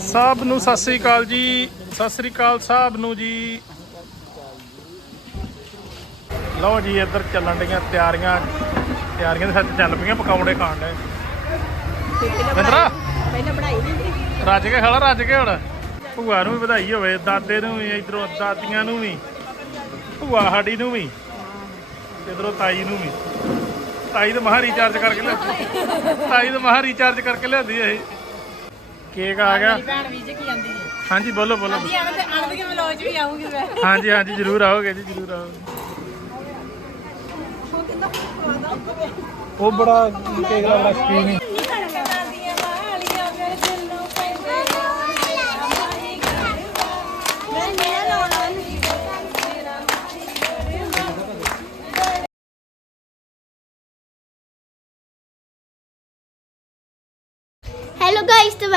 ਸਭ ਨੂੰ ਸਤਿ ਸ੍ਰੀ ਅਕਾਲ ਜੀ, ਸਤਿ ਸ੍ਰੀ ਅਕਾਲ ਸਾਹਿਬ ਨੂੰ ਜੀ। ਲਓ ਜੀ, ਇੱਧਰ ਚੱਲਣ ਡੀਆਂ ਤਿਆਰੀਆਂ ਤਿਆਰੀਆਂ ਦੇ ਸੱਚ ਚੱਲ ਪਈਆਂ ਪਕੌੜੇ ਖਾਣ ਦੇ ਮਿੰਦਰਾ ਪਹਿਲਾਂ ਬਣਾਈ ਨਹੀਂ ਰੱਜ ਕੇ ਖਾਲਾ ਰੱਜ ਕੇ ਹੁਣ ਭੂਆ ਨੂੰ ਵੀ ਵਧਾਈ ਹੋਵੇ, ਦਾਦੇ ਨੂੰ ਵੀ, ਇਧਰੋਂ ਦਾਦੀਆਂ ਨੂੰ ਵੀ, ਭੂਆ ਸਾਡੀ ਨੂੰ ਵੀ, ਇਧਰੋਂ ਤਾਈ ਨੂੰ ਵੀ। ਤਾਈ ਤਾਂ ਮਹਾ ਰੀਚਾਰਜ ਕਰਕੇ ਲਿਆਂਦੀ ਤਾਈ ਤਾਂ ਮਹਾ ਰੀਚਾਰਜ ਕਰਕੇ ਲਿਆਂਦੀ ਇਹ। ਕੇਕ ਆ ਗਿਆ। ਮੇਰੀ ਭੈਣ ਵੀ ਜੇ ਕੀ ਆਂਦੀ ਹੈ? ਹਾਂਜੀ ਬੋਲੋ ਬੋਲੋ। ਜੀ ਆਣ ਤੇ ਆਣ ਦੇ ਵਲੋਗ ਵੀ ਆਉਂਗੀ ਮੈਂ। ਹਾਂਜੀ ਹਾਂਜੀ ਜਰੂਰ ਆਓਗੇ ਜੀ ਜਰੂਰ ਆਓਗੇ। ਉਹ ਬੜਾ ਕੇਕ ਦਾ ਬੜਾ ਸ਼ੌਕੀਨ ਹੈ।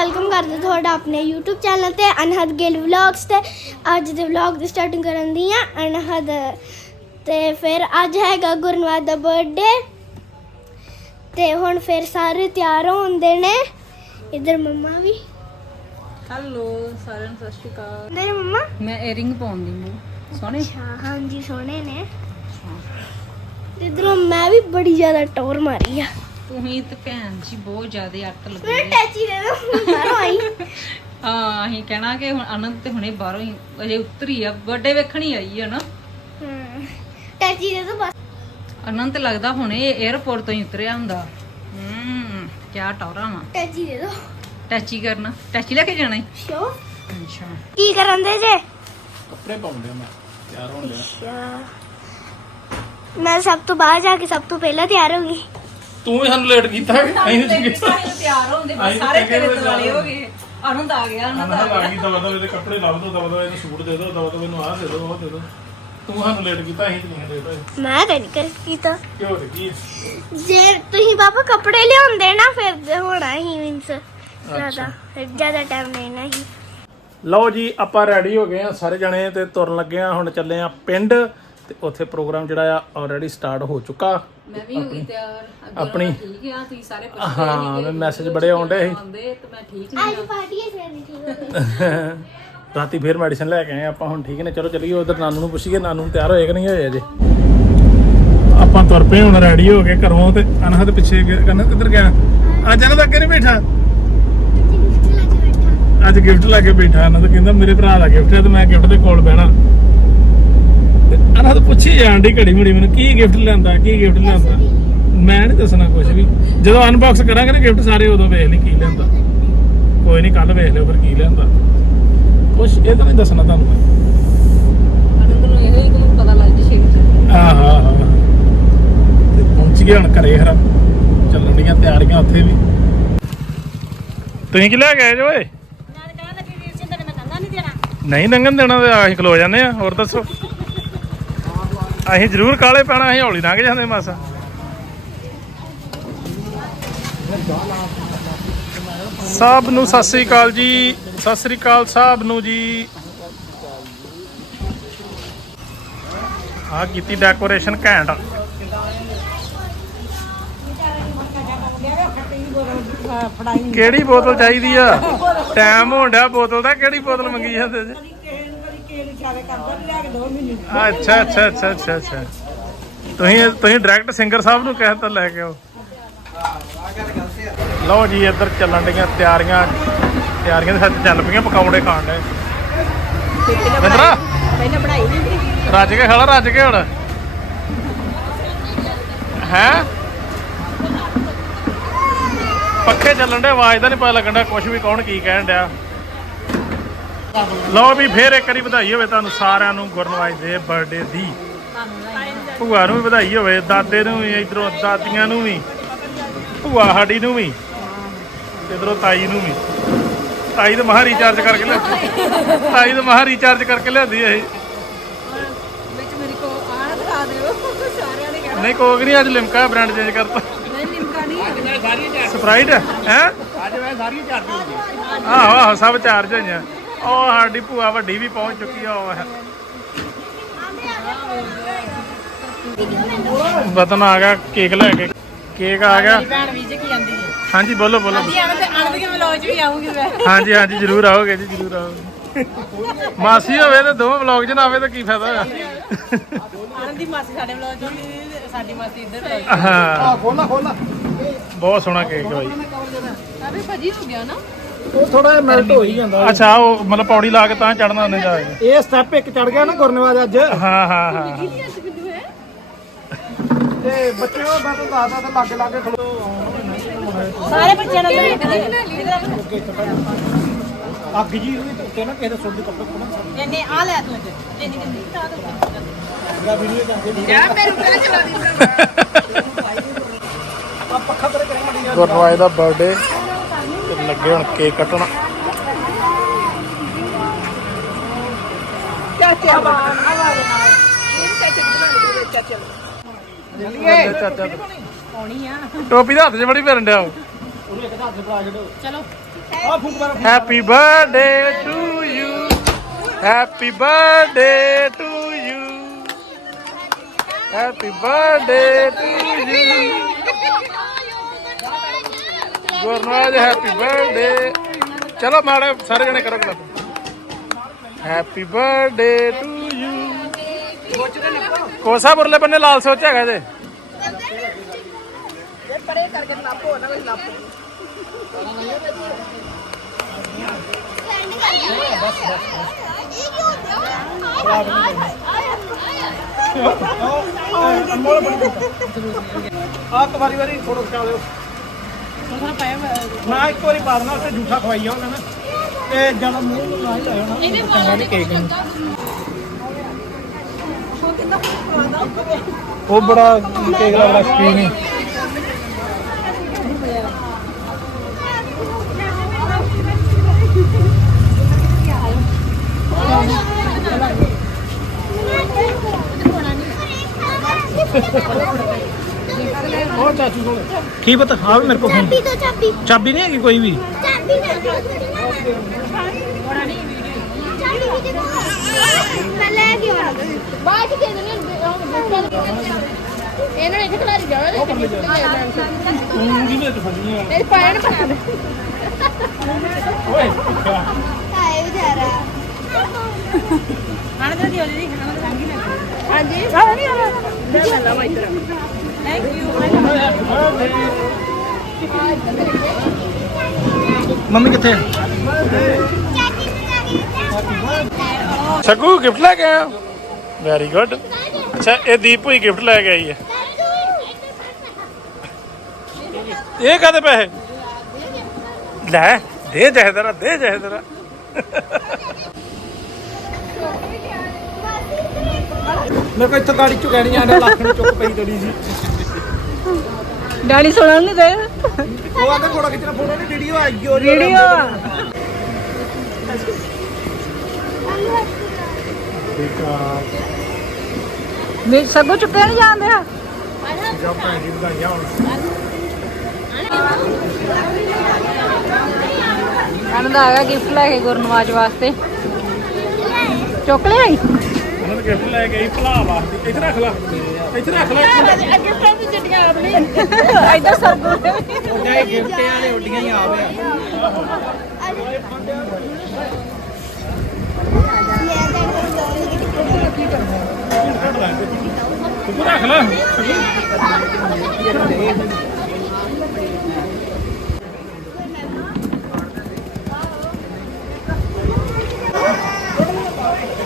ਵੈਲਕਮ ਕਰਦੇ ਤੁਹਾਡਾ ਆਪਣੇ YouTube ਚੈਨਲ ਤੇ ਅਨਹਦ ਗਿੱਲ ਵਲੌਗਸ ਤੇ। ਅੱਜ ਦੇ ਵਲੌਗ ਦੀ ਸਟਾਰਟਿੰਗ ਕਰਨ ਦੀ ਆ ਅਨਹਦ। ਤੇ ਫਿਰ ਅੱਜ ਹੈਗਾ ਗੁਰਨਵਾਦ ਦਾ ਬਰਥਡੇ ਤੇ ਹੁਣ ਫਿਰ ਸਾਰੇ ਤਿਆਰ ਹੁੰਦੇ ਨੇ। ਇਧਰ ਮੰਮਾ ਵੀ। ਹੈਲੋ ਸਾਰਿਆਂ ਨੂੰ ਸਤਿ ਸ਼੍ਰੀ ਅਕਾਲ। ਮੇਰੇ ਮੰਮਾ। ਮੈਂ ਏਅਰਿੰਗ ਪਾਉਂਦੀ ਮੂੰ ਸੋਹਣੇ? ਅੱਛਾ ਹਾਂਜੀ ਸੋਹਣੇ ਨੇ। ਤੇ ਇਧਰੋਂ ਮੈਂ ਵੀ ਬੜੀ ਜ਼ਿਆਦਾ ਟੌਰ ਮਾਰੀ ਆ। ਤੂੰ ਹੀ ਤੇ ਭੈਣ ਜੀ ਬਹੁਤ ਜ਼ਿਆਦਾ ਅੱਟ ਲੱਗੀ ਮੈਂ ਟੈਚੀ ਦੇ ਦੋ ਬਾਹਰੋਂ ਆਈ। ਹਾਂ ਅਸੀਂ ਕਹਿਣਾ ਕਿ ਹੁਣ ਅਨੰਦ ਤੇ ਹੁਣੇ ਬਾਹਰੋਂ ਹੀ ਅਜੇ ਉਤਰੀ ਆ ਬਰਥਡੇ ਵੇਖਣੀ ਆਈ ਆ ਨਾ। ਹਮ, ਟੈਚੀ ਦੇ ਦੋ ਬਸ। ਅਨੰਦ ਤੇ ਲੱਗਦਾ ਹੁਣੇ 에어ਪੋਰਟ ਤੋਂ ਹੀ ਉਤਰਿਆ ਹੁੰਦਾ। ਹੂੰ ਕਿਆ ਟੌਰਾ ਵਾ। ਟੈਚੀ ਦੇ ਦੋ ਟੈਚੀ ਕਰਨਾ। ਟੈਚੀ ਲੈ ਕੇ ਜਾਣਾ ਈ? ਸ਼ੋ ਅੱਛਾ। ਕੀ ਕਰਨ ਦੇ ਜੇ? ਕੱਪੜੇ ਪਾਉਂਦੇ ਮੈਂ ਤਿਆਰ ਹੋਣ ਲਿਆ ਅੱਛਾ। ਮੈਂ ਸਭ ਤੋਂ ਬਾਹਰ ਜਾ ਕੇ ਸਭ ਤੋਂ ਪਹਿਲਾਂ ਤਿਆਰ ਹੋ ਗਈ। ਤੂੰ ਵੀ ਸਾਨੂੰ ਲੇਟ ਕੀਤਾ ਅਸੀਂ ਨਹੀਂ ਕੀਤਾ ਤਿਆਰ ਹੁੰਦੇ ਬਸ ਸਾਰੇ ਤੇਰੇ ਦੁਆਲੇ ਹੋ ਗਏ ਆਨੰਦ ਆ ਗਿਆ ਆਨੰਦ ਆ ਗਈ ਦਵਾ ਦਵਾ ਇਹਦੇ ਕੱਪੜੇ ਲੱਭ ਦੋ ਦਵਾ ਦਵਾ ਇਹਨੂੰ ਸੂਟ ਦੇ ਦੋ ਦਵਾ ਦਵਾ ਇਹਨੂੰ ਆਹ ਦੇ ਦੋ ਉਹ ਦੇ ਦੋ। ਤੂੰ ਸਾਨੂੰ ਲੇਟ ਕੀਤਾ ਅਸੀਂ ਨਹੀਂ ਲੇਟ ਹੋਏ ਮੈਂ ਤਾਂ ਨਹੀਂ ਕਰ ਕੀਤਾ। ਕਿਉਂ ਤੇ ਕੀ? ਜੇ ਤੁਸੀਂ ਪਾਪਾ ਕੱਪੜੇ ਲਿਆਉਂਦੇ ਨਾ ਫਿਰ ਹੋਣਾ ਹੀ ਮੀਨਸ ਜ਼ਿਆਦਾ। ਫਿਰ ਜ਼ਿਆਦਾ ਟਾਈਮ ਨਹੀਂ ਨਹੀਂ ਲਓ ਜੀ ਆਪਾਂ ਰੈਡੀ ਹੋ ਗਏ ਆ ਸਾਰੇ ਜਣੇ ਤੇ ਤੁਰਨ ਲੱਗੇ ਆ ਹੁਣ ਚੱਲੇ ਆ ਪਿੰਡ ਤੇ ਉੱਥੇ ਪ੍ਰੋਗਰਾਮ ਜਿਹੜਾ ਆ ਆਲਰੇਡੀ ਸਟਾਰਟ ਹੋ ਚੁੱਕਾ। ਮੈਂ ਵੀ ਹੋ ਗਈ ਤਿਆਰ ਅੱਗੇ ਆਪਣੀ ਠੀਕ ਆ ਤੁਸੀਂ ਸਾਰੇ ਪੁੱਛਦੇ ਹਾਂ ਮੈਂ ਮੈਸੇਜ ਬੜੇ ਆਉਂਦੇ ਸੀ। ਆਉਂਦੇ ਤੇ ਮੈਂ ਠੀਕ ਨਹੀਂ ਅੱਜ ਪਾਰਟੀ ਹੈ ਫਿਰ ਨਹੀਂ ਠੀਕ ਹੋ ਰਾਤੀ ਫੇਰ ਮੈਡੀਸਨ ਲੈ ਕੇ ਆਏ ਆਪਾਂ ਹੁਣ ਠੀਕ ਨੇ ਚਲੋ ਚੱਲੀਏ ਉਧਰ ਨਾਨੂ ਨੂੰ ਪੁੱਛੀਏ ਨਾਨੂ ਨੂੰ ਤਿਆਰ ਹੋਏ ਕਿ ਨਹੀਂ ਹੋਏ ਅਜੇ? ਆਪਾਂ ਤੁਰ ਪਏ ਹੁਣ ਰੈਡੀ ਹੋ ਕੇ ਘਰੋਂ ਤੇ ਅਨਹਦ ਪਿੱਛੇ ਗਿਆ- ਕਹਿੰਦਾ ਕਿੱਧਰ ਗਿਆ? ਅੱਜ ਅਨਹਦ ਅੱਗੇ ਨਹੀਂ ਬੈਠਾ? ਅੱਜ ਗਿਫਟ ਲੈ ਕੇ ਬੈਠਾ। ਅਨਹਦ ਕਹਿੰਦਾ ਮੇਰੇ ਭਰਾ ਦਾ ਗਿਫਟ ਹੈ ਤੇ ਮੈਂ ਗਿਫਟ ਦੇ ਕੋਲ ਬਹਿਣਾ। ਤੇ ਅਨਹਦ ਪੁੱਛੀ ਜਾਣ ਦੀ ਘੜੀ ਮੁੜੀ ਮੈਨੂੰ ਕੀ ਗਿਫਟ ਲਿਆਂਦਾ ਕੀ ਗਿਫਟ ਲਿਆਂਦਾ? ਮੈਂ ਨਹੀਂ ਦੱਸਣਾ ਕੁਝ ਵੀ। ਜਦੋਂ ਅਨਬਾਕਸ ਕਰਾਂਗੇ ਨਾ ਗਿਫਟ ਸਾਰੇ ਉਦੋਂ ਵੇਖ ਲਈ ਕੀ ਲਿਆਂਦਾ। ਕੋਈ ਨਹੀਂ ਕੱਲ ਵੇਖ ਲਿਓ ਫਿਰ ਕੀ ਲਿਆਂਦਾ। ਕੁਛ ਇਹ ਤਾਂ ਨਹੀਂ ਦੱਸਣਾ ਤੁਹਾਨੂੰ ਮੈਂ। ਅਨੰਦ ਨੂੰ ਇਹੋ ਹੀ ਕਿ ਪਤਾ ਲੱਗ ਜੇ ਛੇਤੀ। ਆਹ ਹਾਂ ਹਾਂ ਤੇ ਪਹੁੰਚ ਗਏ ਹੁਣ ਘਰੇ ਹਰਾ। ਚੱਲਣ ਡੀਆਂ ਤਿਆਰੀਆਂ ਉੱਥੇ ਵੀ। ਤੁਸੀਂ ਕੀ ਲੈ ਗਏ ਜੋ ਓਏ? ਨਹੀਂ ਲੰਘਣ ਦੇਣਾ ਤੇ ਅਸੀਂ ਖਲੋ ਜਾਂਦੇ ਆ। ਹੋਰ ਦੱਸੋ? ਅਸੀਂ ਜ਼ਰੂਰ ਕਾਲੇ ਪੈਣਾ, ਅਸੀਂ ਹੌਲੀ ਲੰਘ ਜਾਂਦੇ ਮਾਸਾ ਸਭ ਨੂੰ ਸਤਿ ਸ੍ਰੀ ਅਕਾਲ ਜੀ, ਸਤਿ ਸ੍ਰੀ ਅਕਾਲ ਸਭ ਨੂੰ ਜੀ। ਆ ਕੀਤੀ ਡੈਕੋਰੇਸ਼ਨ ਘੈਂਟ। ਕਿਹੜੀ ਬੋਤਲ ਚਾਹੀਦੀ ਆ? ਟਾਈਮ ਹੋਣ ਡਿਆ, ਬੋਤਲ ਦਾ ਕਿਹੜੀ ਬੋਤਲ ਮੰਗੀ ਜਾਂਦੇ ਜੀ? ਅੱਛਾ ਅੱਛਾ ਅੱਛਾ ਅੱਛਾ ਅੱਛਾ। ਤੁਸੀਂ ਤੁਸੀਂ ਡਾਇਰੈਕਟ ਸਿੰਗਰ ਸਾਹਿਬ ਨੂੰ ਕਹਿ ਤਾ ਲੈ ਕੇ ਆਓ। ਲਓ ਜੀ ਇੱਧਰ ਚੱਲਣ ਡੀਆਂ ਤਿਆਰੀਆਂ। ਤਿਆਰੀਆਂ ਦੇ ਸੱਚ ਚੱਲ ਪਈਆਂ ਪਕੌੜੇ ਖਾਣ ਦੇ। ਮਿੰਦਰਾ? ਪਹਿਲਾਂ ਬਣਾਈ ਨਹੀਂ ਰੱਜ ਕੇ ਖਾਲਾ ਰੱਜ ਕੇ ਹੁਣ। ਹੈ? ਪੱਖੇ ਚੱਲਣ ਦੇ ਆਵਾਜ਼ ਦਾ ਨਹੀਂ ਪਤਾ ਲੱਗਣ ਡਿਆ ਕੁਝ ਵੀ ਕੌਣ ਕੀ ਕਹਿਣ ਡਿਆ। ਲਓ ਵੀ ਫੇਰ ਇੱਕ ਵਾਰੀ ਵਧਾਈ ਹੋਵੇ ਤੁਹਾਨੂੰ ਸਾਰਿਆਂ ਨੂੰ ਗੁਰਨਵਾਜ ਦੇ ਬਰਥਡੇ ਦੀ। ਭੂਆ ਨੂੰ ਵੀ ਵਧਾਈ ਹੋਵੇ ਦਾਦੇ ਨੂੰ ਵੀ ਇਧਰੋਂ ਦਾਦੀਆਂ ਨੂੰ ਵੀ ਭੂਆ ਸਾਡੀ ਨੂੰ ਵੀ ਇਧਰੋਂ ਤਾਈ ਨੂੰ ਵੀ। ਤਾਈ ਤਾਂ ਮਹਾ ਰੀਚਾਰਜ ਕਰਕੇ ਲਿਆਂਦੀ ਤਾਈ ਤਾਂ ਮਹਾ ਰੀਚਾਰਜ ਕਰਕੇ ਲਿਆਂਦੀ ਇਹ। ਵਿੱਚ ਮੇਰੀ ਕੋ ਆਹ ਦਿਖਾ ਦਿਓ ਸਾਰਿਆਂ ਨੇ ਕਹਿਣਾ ਨਹੀਂ ਕੋਕ ਨਹੀਂ ਅੱਜ ਲਿਮਕਾ ਬ੍ਰਾਂਡ ਚੇਂਜ ਕਰਤਾ। ਨਹੀਂ ਲਿਮਕਾ ਨਹੀਂ ਸਪਰਾਈਟ ਹੈ? ਅੱਜ ਮੈਂ ਸਾਰੀਆਂ ਚਾਰਜ ਹੋਈਆਂ ਆਹੋ ਆਹੋ ਸਭ ਚਾਰਜ ਹੋਈਆਂ। ਉਹ ਸਾਡੀ ਭੂਆ ਵੱਡੀ ਵੀ ਪਹੁੰਚ ਚੁੱਕੀ ਆ ਉਹ ਬਤਨ ਆ ਗਿਆ ਕੇਕ ਲੈ ਕੇ। ਕੇਕ ਆ ਗਿਆ। ਮੇਰੀ ਭੈਣ ਵੀ ਜੇ ਕੀ ਆਂਦੀ ਹੈ ਹਾਂਜੀ ਬੋਲੋ ਬੋਲੋ। ਹਾਂਜੀ ਅਨੰਦ ਅਨੰਦ ਕੇ ਵਲੌਗ ਵੀ ਆਉਂਗੀ ਮੈਂ। ਹਾਂਜੀ ਹਾਂਜੀ ਜਰੂਰ ਆਓਗੇ ਜੀ ਜਰੂਰ ਆਓਗੇ। ਮਾਸੀ ਹੋਵੇ ਤੇ ਦੋਵੇਂ ਵਲੌਗ 'ਚ ਨਾ ਆਵੇ ਤਾਂ ਕੀ ਫਾਇਦਾ ਹੋਇਆ? ਦੀ ਮਾਸੀ ਸਾਡੇ ਵਲੌਗ ਚ ਸਾਡੀ ਮਾਸੀ ਇੱਧਰ ਹਾਂ ਖੋਲਾ ਖੋਲਾ ਬਹੁਤ ਸੋਹਣਾ ਕੇਕ ਬਾਈ। ਅਬੇ ਭਾਜੀ ਹੋ ਗਿਆ ਨਾ? ਉਹ ਥੋੜਾ ਜਿਹਾ ਮੈਲਟ ਹੋ ਹੀ ਜਾਂਦਾ ਅੱਛਾ ਉਹ ਮਤਲਬ ਪੌੜੀ ਲਾ ਕੇ ਤਾਂ ਚੜਨਾ ਉਹਨੇ ਜਾ ਕੇ ਇਹ ਸਟੈਪ ਇੱਕ ਚੜ ਗਿਆ ਨਾ ਗੁਰਨਵਾਜ ਅੱਜ। ਹਾਂ ਹਾਂ ਹਾਂ। ਤੇ ਬੱਚੇ ਉਹ ਮੈਂ ਤਾਂ ਦੱਸਦਾ ਤੇ ਲਾਗੇ ਲਾਗੇ ਖਲੋ ਸਾਰੇ ਬੱਚਿਆਂ ਨੂੰ ਅੱਗ ਜੀ ਵੀ ਤੇ ਨਾ ਕਿਸੇ ਦੇ ਸੁੱਧ ਕੱਪੜੇ ਕੋਣਾ ਇਹਨੇ ਆ ਲੈ ਤੂੰ ਅੱਜ। ਇੰਨੀ ਕਿੰਨੀ ਤਾਂ ਮੇਰਾ ਵੀਡੀਓ ਜਾਂਦੇ ਯਾਰ ਮੇਰੇ ਉੱਤੇ ਚਲਾ ਦੀ ਆ ਪੱਖਾ ਤੇਰੇ ਕਰੀ ਮੜੀ ਗੁਰਨਵਾਜ ਦਾ ਬਰਥਡੇ ਲੱਗੇ ਹੁਣ ਕੇਕ ਕੱਟਣ। ਚਾਚਾ ਚਾਚਾ ਪਾਉਣੀ ਆ। ਟੋਪੀ ਦਾ ਹੱਥ 'ਚ ਬੜੀ ਫਿਰਨ ਡਿਆ ਉਹ। ਉਹਨੂੰ ਇੱਕ ਹੱਥ ਫੜਾ ਛੱਡੋ। ਚਲੋ। ਆ ਫੂਕ ਮਾਰ happy birthday to you happy birthday to you happy birthday to you Gurnaz happy birthday ਚਲੋ ਮਾੜੇ ਸਾਰੇ ਜਣੇ ਕਰੋ clap happy birthday to you ਕੋਸਾ ਬੁਰਲੇ ਬੰਨੇ ਲਾਲ ਸੋਚ ਹੈਗਾ ਜੇ ਅਨਮੋਲ ਬਣ ਆ ਇੱਕ ਵਾਰੀ ਵਾਰੀ ਫੋਟੋ ਖਿਚਾ ਲਿਓ ਥੋੜਾ ਪਾਇਆ ਨਾ ਇੱਕ ਵਾਰੀ ਪਾ ਦੇਣਾ ਉੱਥੇ ਝੂਠਾ ਖਵਾਈ ਜਾਓਗਾ ਨਾ। ਤੇ ਜਦ ਮੂੰਹ ਨੂੰ ਨਾ ਹੀ ਲਾਇਓ ਨਾ ਇਹਨੇ ਪਾ ਦੇ ਕੇਕ ਨੂੰ ਉਹ ਬੜਾ ਕੇਕ ਦਾ ਬੜਾ ਸ਼ਕੀਨ ਹੈ ਉਹ ਚਾਚੂ ਕੋਲ। ਕੀ ਪਤਾ ਹਾਂ ਵੀ ਮੇਰੇ ਕੋਲ ਚਾਬੀ ਤੋਂ ਚਾਬੀ। ਚਾਬੀ ਨਹੀਂ ਹੈਗੀ ਕੋਈ ਵੀ। ਚਾਬੀ ਨਾ ਚਾਬੀ ਵੀ ਦੇਖੋ ਮੈਂ ਲੈ ਕੇ ਆਉਣਾ ਬਾਅਦ ਚ ਦੇ ਦੇਣੀ ਇਹਨਾਂ ਨੇ ਇੱਥੇ ਖਲਾਰੀ ਜਾਓ ਉਂਗਲੀ ਵਿੱਚ ਫਸਣੀ ਆ ਮੇਰੇ ਪਾਣ ਪਾ ਦੇ। ਓਏ ਹਾਏ ਵਿਚਾਰਾ। ਆਨੰਦ ਦੀ ਹੋਲੀ ਦੀ ਖਾਣਾ ਰੰਗ ਹੀ ਲੱਗ ਹਾਂਜੀ। ਲੈ ਲੈ ਇੱਧਰ। ਮੰਮੀ ਕਿੱਥੇ? ਸਕੂ ਗਿਫਟ ਲੈ ਕੇ ਆਇਆ ਵੈਰੀ ਗੁੱਡ ਅੱਛਾ ਇਹ ਦੀਪ ਹੋਈ ਗਿਫਟ ਲੈ ਕੇ ਆਈ ਹੈ। ਇਹ ਕਾਦੇ ਪੈਸੇ? ਲੈ ਦੇ ਜਹਦਰਾ ਦੇ ਜਹਦਰਾ ਮੇਰੇ ਕੋਲ ਇੱਥੋਂ ਗਾੜੀ ਚੁਕੈਣੀ ਜਾਂਦਾ ਲੱਖ ਨੂੰ ਚੁੱਕ ਪਈ ਤੜੀ ਸੀ ਡੈਡੀ ਸੁਣਨ ਨਹੀਂ ਦੇ। ਉਹ ਆਂਦਾ ਫੋਟੋ ਖਿੱਚਣਾ ਫੋਟੋ ਨਹੀਂ ਵੀਡੀਓ ਆਈ ਹੋ ਵੀਡੀਓ ਮੇ ਸਗੋਂ ਚੁੱਕੇ ਨਹੀਂ ਜਾਂਦੇ ਆ ਜਬ ਭੈਣ ਜੀ ਵਧਾਈਆਂ ਹੋਣ ਆਨੰਦ ਆ ਗਿਆ ਗਿਫਟ ਲੈ ਕੇ ਗੁਰਨਵਾਜ ਵਾਸਤੇ। ਚੁੱਕ ਲਿਆਈ? ਉਹਨਾਂ ਨੇ ਗਿਫਟ ਲੈ ਕੇ ਆਈ ਭਲਾ ਵਾਸਤੇ। ਇੱਥੇ ਰੱਖ ਲੈ। ਇੱਥੇ ਰੱਖ ਲੈ। ਗਿਫਟਾਂ ਦੀ ਚਿੱਟੀਆਂ ਆਪ ਨਹੀਂ। ਇਧਰ ਸਭ ਉਹਦੇ ਗਿਫਟ ਵਾਲੇ ਉੱਡੀਆਂ ਹੀ ਆਵੇ ਤੂੰ ਰੱਖ ਲੈ।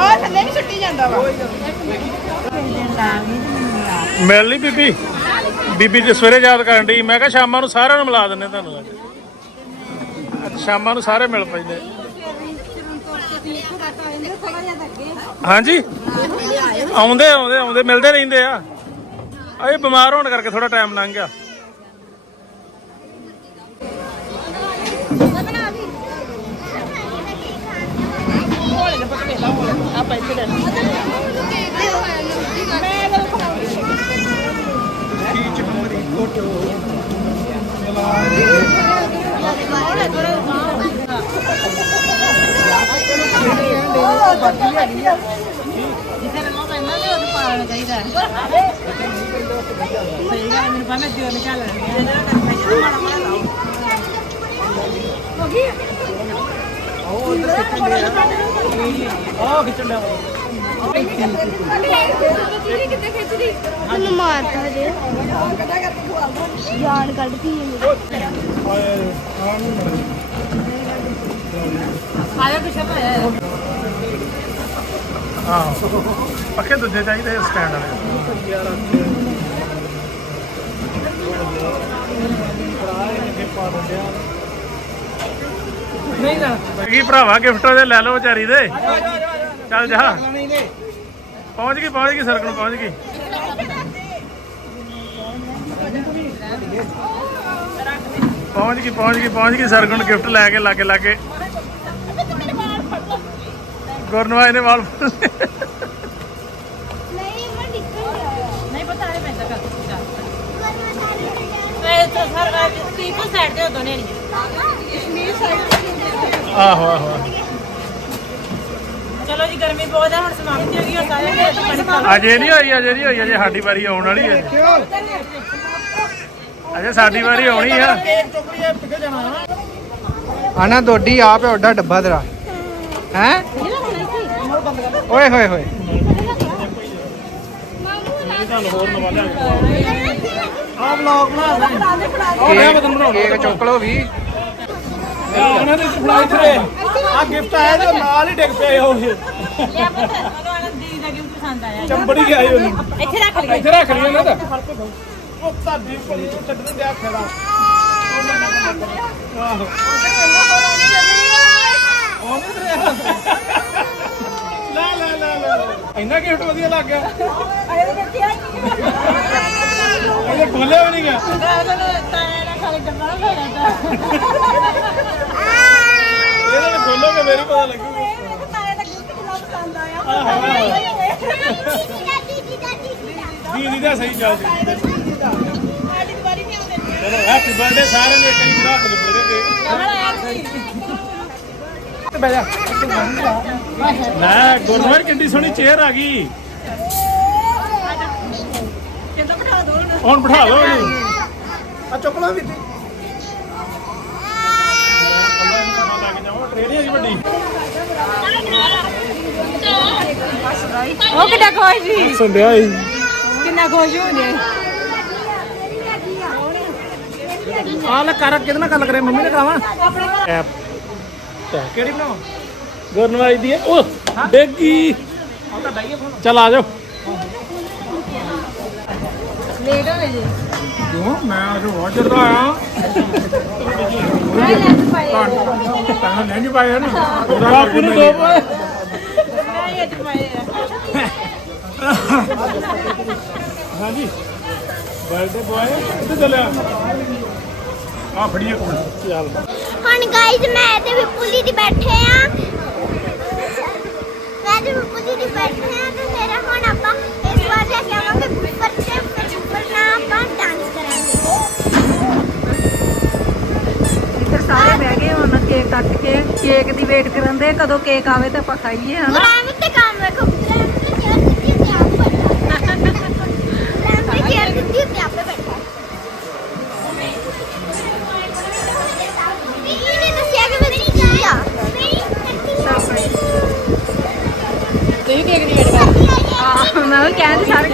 ਆ ਥੱਲੇ ਨਹੀਂ ਛੁੱਟੀ ਜਾਂਦਾ ਵਾ। ਮਿਲ ਲਈ ਬੀਬੀ। ਬੀਬੀ ਤੇ ਸਵੇਰੇ ਯਾਦ ਕਰਨ ਦੀ ਮੈਂ ਕਿਹਾ ਸ਼ਾਮਾਂ ਨੂੰ ਸਾਰਿਆਂ ਨੂੰ ਮਿਲਾ ਦਿੰਨੇ ਤੁਹਾਨੂੰ ਅੱਜ ਸ਼ਾਮਾਂ ਨੂੰ ਸਾਰੇ ਮਿਲ ਪੈਂਦੇ। ਹਾਂਜੀ? ਆਉਂਦੇ ਆਉਂਦੇ ਆਉਂਦੇ, ਮਿਲਦੇ ਰਹਿੰਦੇ ਆ। ਆ ਇਹ ਬਿਮਾਰ ਹੋਣ ਕਰਕੇ ਥੋੜਾ ਟਾਈਮ ਲੰਘ ਗਿਆ। ਜਿੱਥੇ ਰੰਗੋ ਪੈਂਦਾ ਤੇ ਉਹ ਪਾਲਣਾ ਚਾਹੀਦਾ ਸਹੀ ਗੱਲ ਮੈਨੂੰ ਭਾਵੇਂ ਦਿਓ ਨਿਕਾਲ ਮੈਨੂੰ ਮਾਰਤਾ ਜੇ ਜਾਨ ਕੱਢਦੀ ਹੈ ਮੇਰੀ ਆਇਆ ਪਿਛੇ ਪਾਇਆ ਆਹੋ ਪੱਕੇ ਦੂਜੇ ਚਾਹੀਦੇ ਸਟੈਂਡ ਵਾਲੇ। ਨਹੀਂ ਨਾ। ਕੀ ਭਰਾਵਾ ਗਿਫਟ ਉਹਦੇ ਲੈ ਲਓ ਵਿਚਾਰੀ ਦੇ। ਚੱਲ ਜਾ। ਪਹੁੰਚ ਗਈ ਪਹੁੰਚ ਗਈ ਸਰਕਣ ਪਹੁੰਚ ਗਈ। ਪਹੁੰਚ ਗਈ ਪਹੁੰਚ ਗਈ ਪਹੁੰਚ ਗਈ ਸਰਗੁਣ ਗਿਫਟ ਲੈ ਕੇ ਲਾਗੇ ਲਾਗੇ। ਗੁਰਨਵਾਜ ਨੇ ਵਾਲ। ਨਹੀਂ ਮੈਂ ਨਿਕਲ ਗਿਆ। ਨਹੀਂ ਪਤਾ ਨਹੀਂ ਪੈਂਦਾ ਕਰ ਤੇ ਤਾਂ ਸਰ ਪੀਪਲ ਸਾਈਡ ਤੇ ਦੋਨੇ ਨਹੀਂ। ਆਹੋ ਆਹੋ ਆਹੋ। ਚਲੋ ਜੀ ਗਰਮੀ ਬਹੁਤ ਹੈ ਹੁਣ ਸਮਾਪਤੀ ਹੋ ਗਈ ਹੁਣ ਸਾਰੇ ਘਰ ਪਾਣੀ ਪਾ ਅਜੇ ਨਹੀਂ ਹੋਈ ਅਜੇ ਨਹੀਂ ਹੋਈ ਅਜੇ ਸਾਡੀ ਵਾਰੀ ਆਉਣ ਵਾਲੀ ਹੈ। ਅਜੇ ਸਾਡੀ ਵਾਰੀ ਆਉਣੀ ਆ। ਆਣਾ ਦੋਡੀ ਆਪ ਹੈ ਓਡਾ ਡੱਬਾ ਤੇਰਾ। ਹੈ? ਓਏ ਹੋਏ ਹੋਏ। ਬਣਾ ਦੇ ਕੇਕ ਚੁੱਕ ਲਓ ਵੀ। ਉਹਨਾਂ ਦੇ ਫੜਾਈ ਤੇ ਆ ਗਿਫਟ ਆਇਆ ਤੇ ਨਾਲ ਹੀ ਡਿੱਗ ਪਏ ਉਹ। ਲਿਆ ਪੁੱਤ ਆਨੰਦ ਦੀ ਦਾ ਗਿਫਟ ਪਸੰਦ ਆਇਆ। ਚੰਬੜੀ ਗਿਆ ਉਹਨੂੰ। ਇੱਥੇ ਰੱਖ ਲਈ। ਇੱਥੇ ਰੱਖ ਲਈ ਉਹਨਾਂ ਦਾ। ਉਹ ਤੁਹਾਡੀ ਕੋਲ ਛੱਡਣ ਦਿਆ ਖੜਾ। ਆਹੋ। ਲਾ ਲਾ ਲਾ ਲਾ ਇੰਨਾ ਗਿਫਟ ਵਧੀਆ ਲੱਗ ਗਿਆ। ਇਹ ਖੋਲਿਆ ਵੀ ਨਹੀਂ ਗਿਆ। ਇਹਦੇ ਨੂੰ ਖੋਲੋਗੇ ਮੇਰੀ ਪਤਾ ਲੱਗੂਗਾ ਦੀਦੀ ਦਾ ਸਹੀ ਚੱਲ ਜੀ ਚਲੋ ਹੈਪੀ ਬਰਥਡੇ ਸਾਰਿਆਂ ਨੂੰ ਇੱਕ ਤੇ। ਬਹਿ ਜਾ। ਲੈ ਗੁਰਨਵਾਰ ਕਿੰਨੀ ਸੋਹਣੀ ਚੇਅਰ ਆ ਗਈ। ਹੁਣ ਬਿਠਾ ਲਓ ਇਹਨੂੰ ਆ ਚੁੱਕ ਲਓ ਵੀ ਉਹ ਕਿੱਡਾ ਖੁਸ਼ ਜੀ ਸੰਧਿਆ ਹੀ ਕਿੰਨਾ ਖੁਸ਼ ਹੋ ਜੇ ਆ ਲੈ ਕਰ ਕਿਹਦੇ ਨਾਲ ਗੱਲ ਕਰੇ ਮੰਮੀ ਨੇ ਕਰਾਵਾਂ ਐਪ ਕਿਹੜੀ ਬਣਾਵਾਂ ਗੁਰਨਵਾਜ ਦੀ ਹੈ। ਉਹ ਡੇਗੀ ਚਲ ਆ ਜਾਓ। ਲੇਟ ਹੋਏ ਜੀ। ਕਿਉਂ? ਮੈਂ ਅੱਜ ਬਹੁਤ ਜਲਦ ਆਇਆ। ਤਾਂ ਲੈਂਜ ਪਾਇਆ ਨਾ ਬਾਪੂ ਨੂੰ ਦੋ ਪਾਏ। ਮੈਂ ਹੀ ਅੱਜ ਪਾਏ ਆ। ਹਾਂਜੀ। ਬਰਥਡੇ ਬੁਆਏ ਕਿੱਥੇ ਚੱਲਿਆ? ਆ ਫੜੀਏ ਕੋਲ ਚੱਲ। ਹੁਣ ਗਾਇਜ਼ ਮੈਂ ਤੇ ਵਿਪੁਲੀ ਦੀ ਬੈਠੇ ਆ। ਮੈਂ ਤੇ ਵਿਪੁਲੀ ਦੀ ਬੈਠੇ ਆ ਸਾਰੇ ਬਹਿ ਗਏ ਹੁਣ ਕੇਕ ਕੱਟ ਕੇ ਕੇਕ ਦੀ ਵੇਟ ਕਰਨ ਦੇ ਕਦੋਂ ਕੇਕ ਆਵੇ ਤਾਂ ਆਪਾਂ ਖਾਈਏ ਹਨਾ? ਰਾਮ ਤੇ ਕੰਮ ਵੇਖੋ ਰਾਮ ਤੇ ਚੇਅਰ ਦਿੱਤੀ ਤੇ ਆਪ ਬੈਠਾ। ਰਾਮ ਤੇ ਚੇਅਰ ਦਿੱਤੀ ਤੇ ਆਪੇ ਬੈਠਾ। ਇਹਨੇ ਦੱਸਿਆ ਕਿ ਮੈਂ ਕੀ ਆ? ਤੁਸੀਂ ਕੇਕ ਦੀ ਵੇਟ ਕਰ ਆ ਮੈਂ ਵੀ ਕਹਿੰਦੀ ਸਾਰੇ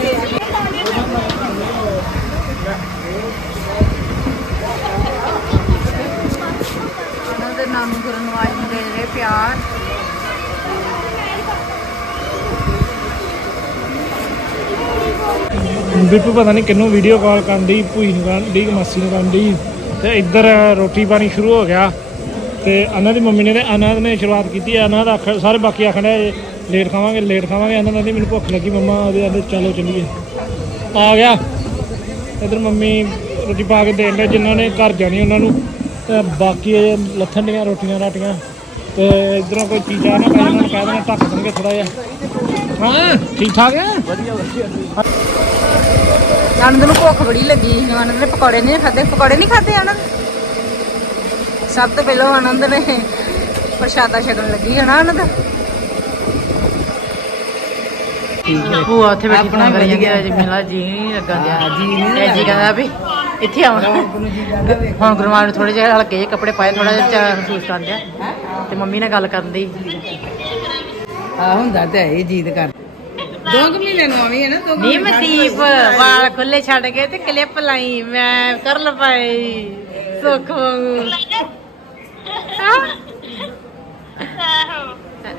ਬਿੱਟੂ ਪਤਾ ਨਹੀਂ ਕਿੰਨੂੰ ਵੀਡੀਓ ਕਾਲ ਕਰਨ ਦੀ ਭੂਈ ਨੂੰ ਕਰਨ ਦੀ ਮਾਸੀ ਨੂੰ ਕਰਨ ਦੀ ਤੇ ਇੱਧਰ ਰੋਟੀ ਪਾਣੀ ਸ਼ੁਰੂ ਹੋ ਗਿਆ। ਤੇ ਇਹਨਾਂ ਦੀ ਮੰਮੀ ਨੇ ਤੇ ਅਨਾਦ ਨੇ ਸ਼ੁਰੂਆਤ ਕੀਤੀ। ਅਨਾਦ ਦਾ ਆਖ- ਸਾਰੇ ਬਾਕੀ ਆਖਣ ਡਏ, ਲੇਟ ਖਾਵਾਂਗੇ ਲੇਟ ਖਾਵਾਂਗੇ। ਅਨਾ ਕਹਿੰਦੀ ਮੈਨੂੰ ਭੁੱਖ ਲੱਗੀ ਮੰਮਾ, ਉਹਦੇ ਆਂਦੇ, ਚਲੋ ਚੱਲੀਏ। ਆ ਗਿਆ। ਇੱਧਰ ਮੰਮੀ ਰੋਟੀ ਪਾ ਕੇ ਦੇਣ ਦੇ ਜਿਨ੍ਹਾਂ ਨੇ ਘਰ ਜਾਣੀ ਉਹਨਾਂ ਨੂੰ। ਤੇ ਬਾਕੀ ਇਹ ਲੱਥਣ ਦੀਆਂ ਰੋਟੀਆਂ ਰਾਟੀਆਂ। ਤੇ ਇਧਰੋਂ ਕੋਈ ਚੀਜ਼ਾਂ ਆ ਨਾ ਪੈ ਕਹਿ ਦੇਣਾ, ਢੱਕ ਦੇਣਗੇ ਥੋੜਾ ਜਿਹਾ। ਹਾਂ ਠੀਕ ਠਾਕ ਹੈ? ਆਨੰਦ ਨੂੰ ਭੁੱਖ ਬੜੀ ਲੱਗੀ ਸੀ ਆਨੰਦ ਨੇ ਪਕੌੜੇ ਨਹੀਂ ਖਾਦੇ ਪਕੌੜੇ ਨਹੀਂ ਖਾਦੇ ਆਨੰਦ ਸਭ ਤੋਂ ਪਹਿਲਾਂ ਆਨੰਦ ਨੇ ਪ੍ਰਸ਼ਾਦਾ ਛਕਣ ਲੱਗੀ ਹੈ ਨਾ ਆਨੰਦ ਭੂਆ ਉੱਥੇ ਬੈਠੀ ਫੋਨ ਕਰੀ ਜਾਂਦੀ ਹੈ ਜੀ। ਮੇਰਾ ਜੀ ਨਹੀਂ ਲੱਗਾ। ਗਿਆ ਜੀ ਨਹੀਂ ਜੀ ਕਹਿੰਦਾ ਵੀ ਇੱਥੇ ਆਉਣਾ ਹੁਣ ਗੁਰਮਾਨ ਨੂੰ ਥੋੜੇ ਜਿਹਾ ਹਲਕੇ ਜਿਹੇ ਕੱਪੜੇ ਪਾਏ ਥੋੜਾ ਜਿਹਾ ਮਹਿਸੂਸ ਕਰ ਲਿਆ ਤੇ ਮੰਮੀ ਨਾਲ ਗੱਲ ਕਰਨ ਦੀ ਆ ਹੁੰਦਾ ਤੇ ਜੀਦ ਕਰ ਦੋ ਕੁ ਮਹੀਨੇ ਨੂੰ ਆਵੀਂ ਹੈ ਨਾ ਦੋ ਕੁ ਨੀ ਮਸੀਬ ਵਾਲ ਖੁੱਲੇ ਛੱਡ ਕੇ ਤੇ ਕਲਿੱਪ ਲਾਈ ਮੈਂ ਕਰ ਲਪਾਈ ਸੁੱਖ ਵਾਂਗੂ। ਹਾਂ?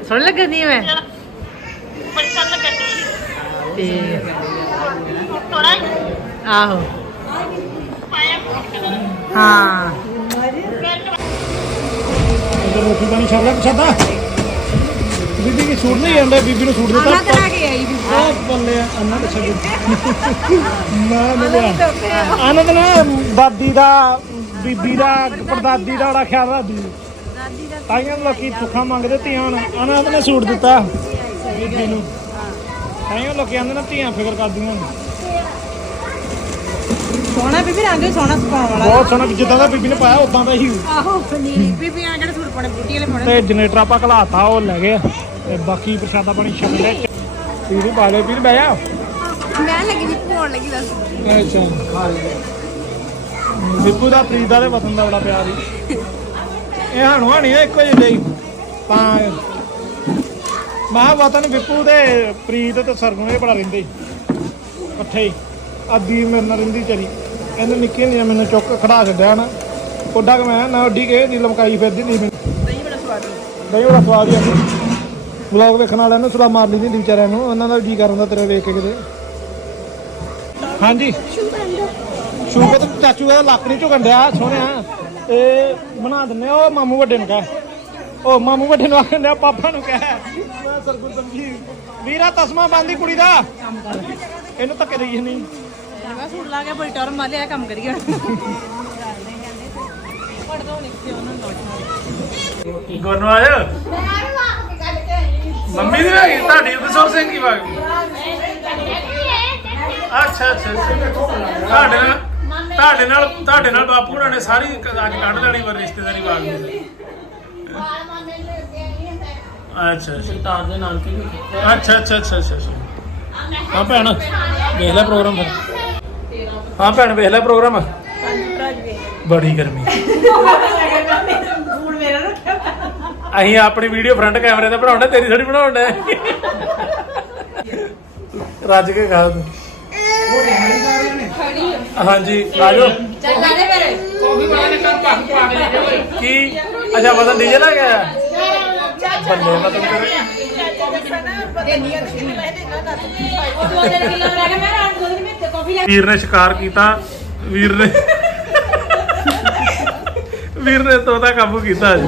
ਸੁਣ ਲੱਗਦੀ ਮੈਂ? ਤੇ ਆਹੋ। ਹਾਂ। ਉਧਰ ਰੋਟੀ ਪਾਣੀ ਛੱਡ ਲੈ ਛੱਡਾ। ਬੀਬੀ ਕੀ ਸੂਟ ਨਹੀਂ ਆਂਦਾ ਬੀਬੀ ਨੂੰ ਸੂਟ ਦਿੱਤਾ। ਆਨੰਦ ਲੈ ਕੇ ਆਈ ਵੀ ਆ ਬੱਲੇ ਅੰਨਾ ਛੱਡ। ਨਾ ਨਾ ਆਨੰਦ ਨਾ ਦਾਦੀ ਦਾ ਬੀਬੀ ਦਾ ਪਰਦਾਦੀ ਦਾ ਬੜਾ ਖਿਆਲ ਰੱਖਦੀ। ਤਾਈਆਂ ਲੋਕੀ ਭੁੱਖਾ ਮੰਗਦੇ ਧੀਆਂ ਨੂੰ। ਆਨੰਦ ਨੇ ਸੂਟ ਦਿੱਤਾ। ਬੀਬੀ ਨੂੰ। ਤਾਈਆਂ ਲੋਕੀ ਆਂਦੇ ਨਾ ਧੀਆਂ ਫਿਕਰ ਕਰਦੀਆਂ ਨੇ। ਸੋਹਣਾ ਬੀਬੀ ਰੰਗ ਵੀ ਸੋਹਣਾ ਸੁਭਾਅ ਵਾਲਾ। ਬਹੁਤ ਸੋਹਣਾ ਜਿੱਦਾਂ ਦਾ ਬੀਬੀ ਨੇ ਪਾਇਆ ਉਦਾਂ ਦਾ ਹੀ। ਆਹੋ ਨੀ ਬੀਬੀ ਆ ਕਿਹੜੇ ਸੂਟ ਪਾਉਣੇ? ਬੂਟੀ ਵਾਲੇ ਪਾਉਣੇ? ਤੇ ਜਨਰੇਟਰ ਆਪਾਂ ਘਲਾਤਾ ਉਹ ਲੈ ਗਏ। ਤੇ ਬਾਕੀ ਪ੍ਰਸ਼ਾਦਾ ਪਾਣੀ ਛਕ ਲੈ ਪੀਰੀ ਪਾ ਲੈ ਪੀਰ ਬਹਿ ਜਾ। ਮੈਂ ਲੱਗੀ ਵੀ ਪਾਉਣ ਲੱਗੀ ਦੱਸ ਅੱਛਾ। ਬਿੱਪੂ ਦਾ ਪ੍ਰੀਤ ਦਾ ਤੇ ਵਤਨ ਦਾ ਬੜਾ ਪਿਆਰ ਸੀ। ਇਹ ਹਾਣੂ ਹਾਣੀ ਆ ਇੱਕੋ ਜਿਹੇ ਹੀ। ਤਾਂ ਮਹਾ ਵਤਨ ਬਿੱਪੂ ਤੇ ਪ੍ਰੀਤ ਤੇ ਸਰਗੁਣ ਇਹ ਬੜਾ ਰਹਿੰਦੇ। ਇਕੱਠੇ ਹੀ। ਅੱਧੀ ਮੇਰੇ ਨਾਲ ਰਹਿੰਦੀ ਚਰੀ ਇਹਨੇ ਨਿੱਕੀ ਹੁੰਦੀ ਮੈਨੂੰ ਚੁੱਕ ਖੜਾ ਛੱਡਿਆ ਨਾ। ਉੱਡਾ ਕਿ ਮੈਂ ਨਾ ਉੱਡੀ ਕੇ ਦੀ ਲਮਕਾਈ ਫਿਰਦੀ ਨਹੀਂ ਮੈਨੂੰ। ਦਹੀਂ ਬੜਾ ਸਵਾਦ ਦਹੀਂ ਬੜਾ ਸਵਾਦ ਹੀ ਵਲੌਗ ਵੇਖਣ ਵਾਲਿਆਂ ਨੂੰ ਸੁਲਾ ਮਾਰ ਲਈ ਦੀ ਵਿਚਾਰਿਆਂ ਨੂੰ। ਉਹਨਾਂ ਦਾ ਵੀ ਜੀ ਕਰਨ ਦਾ ਤੇਰੇ ਵੇਖ ਕੇ ਕਿਤੇ। ਹਾਂਜੀ। ਸ਼ੂਗਰ ਤੇ ਚਾਚੂ ਦਾ ਲੱਕ ਨਹੀਂ ਝੁਕਣ ਡਿਆ ਸੋਹਣਿਆ। ਇਹ ਬਣਾ ਦਿੰਨੇ ਆ, ਉਹ ਮਾਮੂ ਵੱਡੇ ਨੂੰ ਕਹਿ। ਉਹ ਮਾਮੂ ਵੱਡੇ ਨੂੰ ਆਖਣ ਡਿਆ ਪਾਪਾ ਨੂੰ ਕਹਿ। ਮੈਂ ਸਰਗੁਣ ਸਮਝੀ। ਵੀਰਾ ਤਸਮਾ ਬੰਦੀ ਕੁੜੀ ਦਾ। ਇਹਨੂੰ ਧੱਕੇ ਦੇਈ ਨਹੀਂ ਮੈਂ ਸੂਟ ਲਾ ਕੇ ਬੜੀ ਟਰਮ ਮਾਲੇ ਆ ਕੰਮ ਕਰੀਏ ਗੁਰਨਵਾਜ ਮੰਮੀ ਦੀ ਹੈਗੀ ਤੁਹਾਡੀ ਦਸੌਰ ਸਿੰਘ ਕੀ ਬਾਗ ਅੱਛਾ ਅੱਛਾ ਅੱਛਾ। ਤੁਹਾਡੇ ਨਾਲ ਤੁਹਾਡੇ ਨਾਲ ਤੁਹਾਡੇ ਨਾਲ ਬਾਪੂ ਹੋਣਾ ਨੇ ਸਾਰੀ ਕ- ਅੱਜ ਕੱਢ ਲੈਣੀ ਵਰ ਰਿਸ਼ਤੇਦਾਰੀ ਬਾਗ ਦੀ ਅੱਛਾ ਅੱਛਾ। ਸਰਦਾਰ ਦੇ ਨਾਲ ਕੀ ਅੱਛਾ ਅੱਛਾ ਅੱਛਾ ਅੱਛਾ ਅੱਛਾ। ਹਾਂ ਭੈਣ। ਵੇਖ ਲੈ ਪ੍ਰੋਗਰਾਮ ਫਿਰ। ਹਾਂ ਭੈਣ ਵੇਖ ਲੈ ਪ੍ਰੋਗਰਾਮ। ਬੜੀ ਗਰਮੀ। ਅਸੀਂ ਆਪਣੀ ਵੀਡੀਓ ਫਰੰਟ ਕੈਮਰੇ ਤੇ ਬਣਾਉਣਾ ਤੇਰੀ ਥੋੜੀ ਬਣਾਉਣਾ ਰੱਜ ਕੇ ਖਾ ਤੂੰ ਹਾਂਜੀ ਆ ਜਾਓ। ਕੀ ਅੱਛਾ ਮਦਨ ਡੀਜੇ ਲਾ ਗਿਆ ਬੱਲੇ ਮਦਨ ਕਰੇ। ਵੀਰ ਨੇ ਸ਼ਿਕਾਰ ਕੀਤਾ। ਵੀਰ ਨੇ ਵੀਰ ਨੇ ਤੋਤਾ ਕਾਬੂ ਕੀਤਾ ਜੀ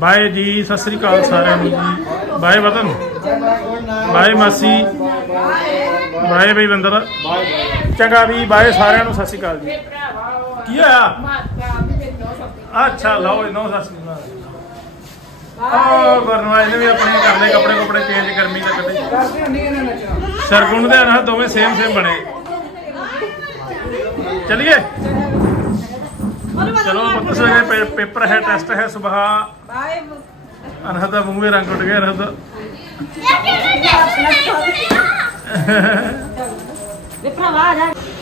ਬਾਏ ਜੀ, ਸਤਿ ਸ੍ਰੀ ਅਕਾਲ ਸਾਰਿਆਂ ਨੂੰ। ਜੀ ਬਾਏ ਵਤਨ। ਬਾਏ ਮਾਸੀ। ਬਾਏ ਬਈ ਬੰਦਰ ਚੰਗਾ ਵੀ, ਬਾਏ ਸਾਰਿਆਂ ਨੂੰ, ਸਤਿ ਸ੍ਰੀ ਅਕਾਲ ਜੀ। ਕੀ ਹੋਇਆ? ਅੱਛਾ, ਲਓ ਨੋ ਸਤਿ ਸ੍ਰੀ ਅਕਾਲ। ਆ ਗੁਰਨਵਾਜ ਨੇ ਵੀ ਆਪਣੇ ਕਰ ਲਏ ਕੱਪੜੇ ਕੱਪੜੇ ਚੇਂਜ ਗਰਮੀ ਦਾ ਕੱਢੇ। ਸਰਗੁਣ ਦੇ ਅਨਹਦ ਦੋਵੇਂ ਸੇਮ ਸੇਮ ਬਣੇ। ਚਲਿਏ। ਚਲੋ ਪੇਪਰ ਹੈ ਟੈਸਟ ਹੈ ਸੁਬਹ ਬਾਏ ਅਨਹਦ ਦਾ ਮੂੰਹ ਵੀ ਰੰਗ ਉੱਡ ਗਿਆ ਅਨਹਦ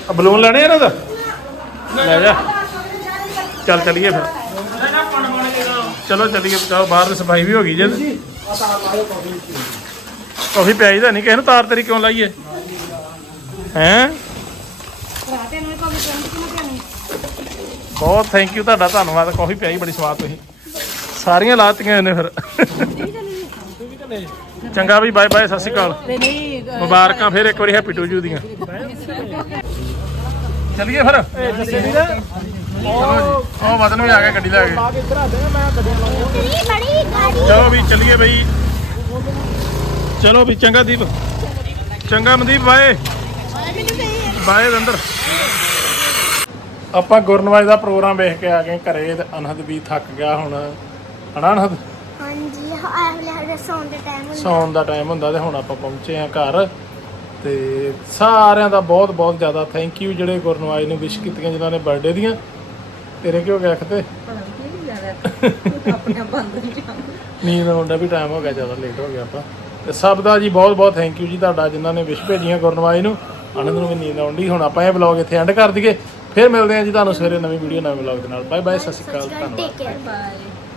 ਆ ਬਲੂਨ ਲੈਣੇ ਇਹਨਾਂ ਦਾ ਲੈ ਜਾ। ਚੱਲ ਚਲੀਏ ਫਿਰ। ਚਲੋ ਚਲੀਏ ਚਲੋ ਬਾਹਰ ਦੀ ਸਫ਼ਾਈ ਵੀ ਹੋ ਗਈ ਜੇ। ਕਾਫੀ ਪਿਆਈ ਦਾ ਨਹੀਂ ਕਿਸੇ ਨੂੰ ਤਾਰ ਤੇਰੀ ਕਿਉਂ ਲਾਈਏ? ਹੈਂ? ਬਹੁਤ ਥੈਂਕ ਯੂ ਤੁਹਾਡਾ ਧੰਨਵਾਦ ਕਾਫੀ ਪਿਆਈ ਬੜੀ ਸਵਾਦ ਤੁਸੀਂ। ਸਾਰੀਆਂ ਲਾਤੀਆਂ ਇਹਨੇ ਫਿਰ। ਚੰਗਾ ਵੀ ਬਾਏ ਬਾਏ ਸਤਿ ਸ਼੍ਰੀ ਅਕਾਲ। ਮੁਬਾਰਕਾਂ ਫਿਰ ਇੱਕ ਵਾਰੀ ਹੈਪੀ ਟੂ ਯੂ ਦੀਆਂ। ਚਲਿਏ ਫਿਰ। ਉਹ ਮਦਨ ਵੀ ਆ ਗਿਆ ਗੱਡੀ ਲੈ ਕੇ। ਚਲੋ ਵੀ ਚਲਿਏ ਬਈ। ਚਲੋ ਵੀ ਚੰਗਾ ਦੀਪ। ਚੰਗਾ ਮਨਦੀਪ ਬਾਏ ਬਾਏ ਅੰਦਰ ਆਪਾਂ ਗੁਰਨਵਾਜ ਦਾ ਪ੍ਰੋਗਰਾਮ ਵੇਖ ਕੇ ਆ ਗਏ ਘਰੇ ਤੇ ਅਨਹਦ ਵੀ ਥੱਕ ਗਿਆ ਹੁਣ। ਹਨਾ ਅਨਹਦ? ਹਾਂਜੀ ਆਹ ਵੇਲੇ ਸਾਡੇ ਸੌਣ ਦੇ ਟਾਈਮ ਹੁੰਦਾ। ਸੌਣ ਦਾ ਟਾਈਮ ਹੁੰਦਾ ਤੇ ਹੁਣ ਆਪਾਂ ਪਹੁੰਚੇ ਆ ਘਰ। ਤੇ ਸਾਰਿਆਂ ਦਾ ਬਹੁਤ ਬਹੁਤ ਜ਼ਿਆਦਾ ਥੈਂਕ ਯੂ ਜਿਹੜੇ ਗੁਰਨਵਾਜ ਨੂੰ ਵਿਸ਼ ਕੀਤੀਆਂ ਜਿਨ੍ਹਾਂ ਨੇ ਬਰਥਡੇ ਦੀਆਂ। ਤੇਰੇ ਕਿਉਂ ਗਿਆ ਖਤੇ ਆਪਣੇ ਬੰਦ ਨਹੀਂ ਨੀਂਦ ਆਉਣ ਦਾ ਵੀ ਟਾਈਮ ਹੋ ਗਿਆ ਜ਼ਿਆਦਾ ਲੇਟ ਹੋ ਗਿਆ ਆਪਾਂ। ਤੇ ਸਭ ਦਾ ਜੀ ਬਹੁਤ ਬਹੁਤ ਥੈਂਕ ਯੂ ਜੀ ਤੁਹਾਡਾ ਜਿਨ੍ਹਾਂ ਨੇ ਵਿਸ਼ ਭੇਜੀਆਂ ਗੁਰਨਵਾਜ ਨੂੰ। ਆਨੰਦ ਨੂੰ ਵੀ ਨੀਂਦ ਆਉਂਦੀ ਹੁਣ ਆਪਾਂ ਇਹ ਵਲੌਗ ਇੱਥੇ ਐਂਡ ਕਰ ਦਈਏ। ਫਿਰ ਮਿਲਦੇ ਹਾਂ ਜੀ ਤੁਹਾਨੂੰ ਸਵੇਰੇ ਨਵੀਂ ਵੀਡੀਓ ਨਵੇਂ ਵਲੌਗ ਦੇ ਨਾਲ। ਬਾਏ ਬਾਏ ਸਤਿ ਸ਼੍ਰੀ ਅਕਾਲ ਧੰਨਵਾਦ। Take care bye